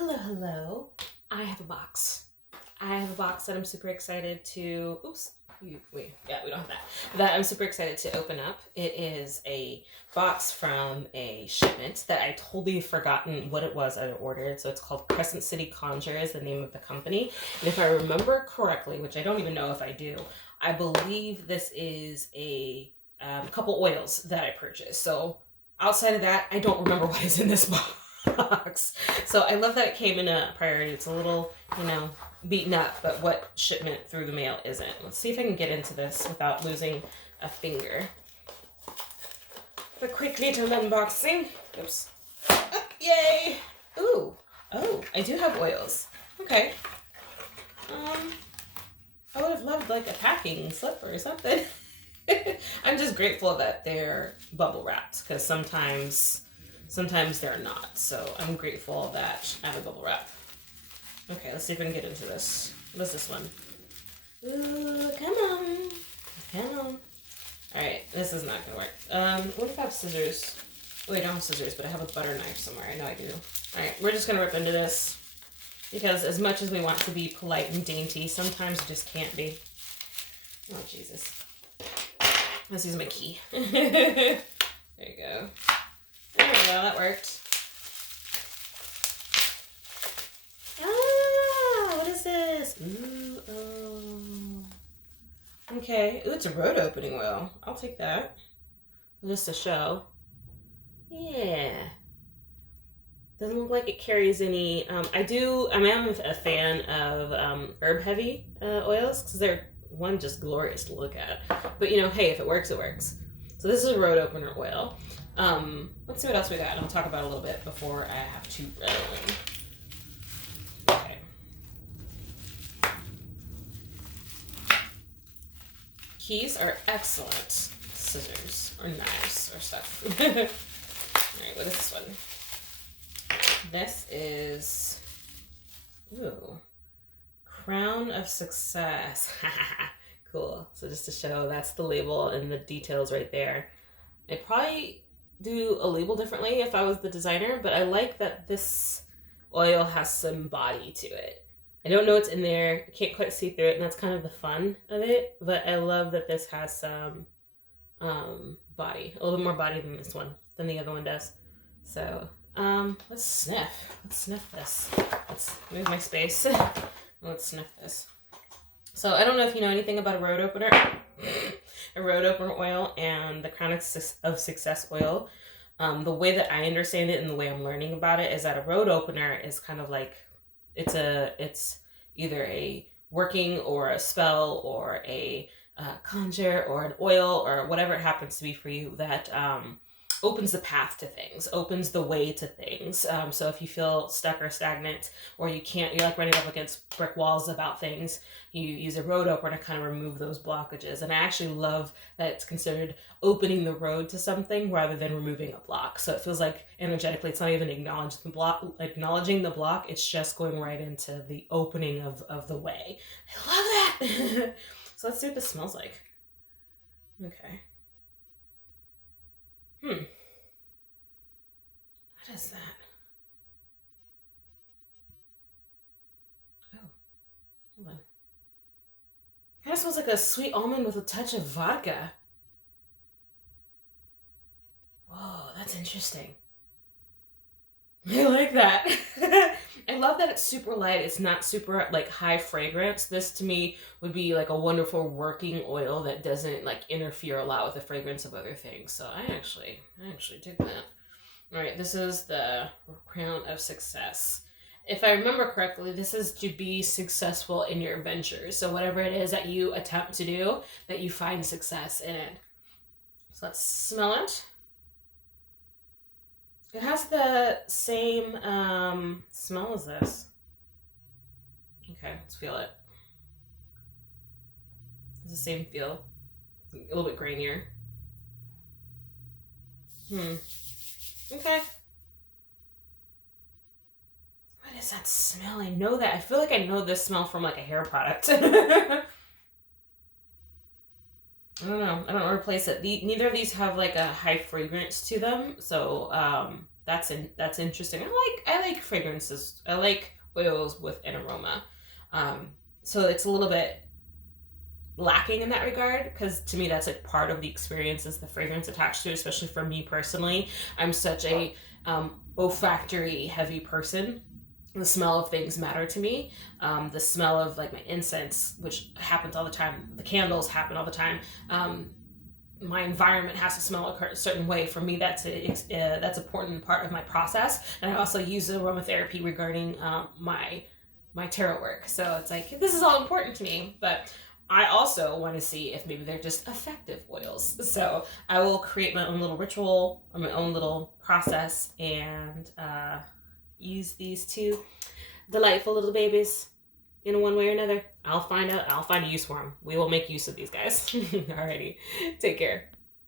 Hello, hello. I have a box. I have a box that I'm super excited to, we don't have that. That I'm super excited to open up. It is a box from a shipment that I totally forgotten what it was I ordered. So it's called Crescent City Conjure is the name of the company. And if I remember correctly, which I don't even know if I do, I believe this is a couple oils that I purchased. So outside of that, I don't remember what is in this box. So I love that it came in a priority. It's a little, beaten up, but what shipment through the mail isn't? Let's see if I can get into this without losing a finger. A quick little unboxing. Oops. Oh, yay! Ooh. Oh, I do have oils. Okay. I would have loved like a packing slip or something. I'm just grateful that they're bubble wrapped because sometimes they're not. So I'm grateful that I have a bubble wrap. Okay, let's see if I can get into this. What's this one? Ooh, come on. Come on. Alright, this is not gonna work. What if I have scissors? Oh, I don't have scissors, but I have a butter knife somewhere. I know I do. Alright, we're just gonna rip into this. Because as much as we want to be polite and dainty, sometimes you just can't be. Oh, Jesus. Let's use my key. There you go. There we go, that worked. Ah, what is this? Ooh, oh. Okay, ooh, it's a road opening oil. I'll take that. Just to show. Yeah. Doesn't look like it carries any, I am a fan of herb heavy oils because they're, one, just glorious to look at. But hey, if it works, it works. So this is a road opener oil. Let's see what else we got. I'll talk about it a little bit before I have to run. Okay. Keys are excellent. Scissors or knives or stuff. Alright, what is this one? This is, Crown of Success. Cool. So just to show, that's the label and the details right there. I'd probably do a label differently if I was the designer, but I like that this oil has some body to it. I don't know what's in there. I can't quite see through it, and that's kind of the fun of it, but I love that this has some body. A little bit more body than the other one does. So let's sniff. Let's sniff this. Let's move my space. Let's sniff this. So I don't know if you know anything about a road opener. A road opener oil and the Crown of Success oil. The way that I understand it and the way I'm learning about it is that a road opener is kind of like it's either a working or a spell or a conjure or an oil or whatever it happens to be for you that opens the path to things, opens the way to things. So if you feel stuck or stagnant, or you're like running up against brick walls about things, you use a road opener to kind of remove those blockages. And I actually love that it's considered opening the road to something rather than removing a block. So it feels like energetically, it's not even acknowledging the block. It's just going right into the opening of the way. I love that. So let's see what this smells like. Okay. What is that? Oh, hold on. Kind of smells like a sweet almond with a touch of vodka. Whoa, that's interesting. I like that. I love that it's super light. It's not super high fragrance. This to me would be like a wonderful working oil that doesn't interfere a lot with the fragrance of other things. So I actually dig that. All right, this is the Crown of Success. If I remember correctly, this is to be successful in your ventures. So whatever it is that you attempt to do, that you find success in it. So let's smell it. It has the same smell as this. Okay, let's feel it. It's the same feel. A little bit grainier. Okay. What is that smell? I know that. I feel like I know this smell from a hair product. I don't know. I don't want to replace it. Neither of these have a high fragrance to them. So that's interesting. I like fragrances. I like oils with an aroma. So it's a little bit lacking in that regard, because to me that's like part of the experience is the fragrance attached to it, especially for me personally. I'm such a olfactory heavy person. The smell of things matter to me. The smell of like my incense, which happens all the time, the candles happen all the time. My environment has to smell a certain way. For me, that's an important part of my process. And I also use aromatherapy regarding my tarot work. So it's like, this is all important to me. But I also want to see if maybe they're just effective oils. So I will create my own little ritual or my own little process and use these two delightful little babies in one way or another. I'll find a use for them. We will make use of these guys. Alrighty. Take care.